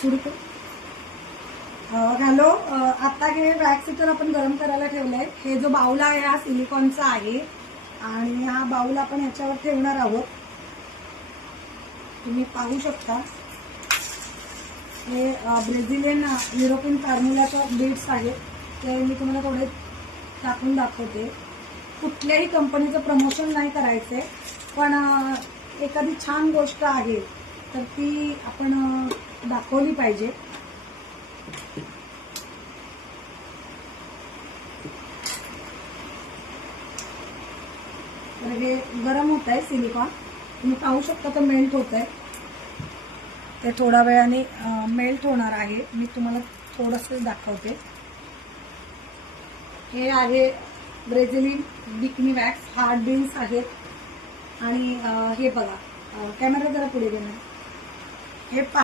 सुरू कर. हॅलो, आता हे वॅक्स हीटर आपण गरम करायला ठेवलंय. हे जो बाउल आहे हा सिलिकॉनचा आहे आणि हा बाउल आपण ह्याच्यावर ठेवणार आहोत. तुम्ही पाहू शकता हे ब्रेझिलियन युरोपियन फॉर्म्युलाचे बीड्स आहेत. ते मी तुम्हाला थोडे टाकून दाखवते. कुठल्याही कंपनीचं प्रमोशन नाही करायचंय, पण एखादी छान गोष्ट आहे तर ती आपण दाखवली पाहिजे. तर हे गरम होत आहे सिलिकॉन. तुम्ही पाहू शकता तर मेल्ट होत आहे. ते थोड्या वेळाने मेल्ट होणार आहे. मी तुम्हाला थोडंसं दाखवते. हे आहे ब्रेझिलियन बिकनी वॅक्स. हार्ड बीन्स आहेत आणि हे बघा, कॅमेरा जरा पुढे घेणार. हे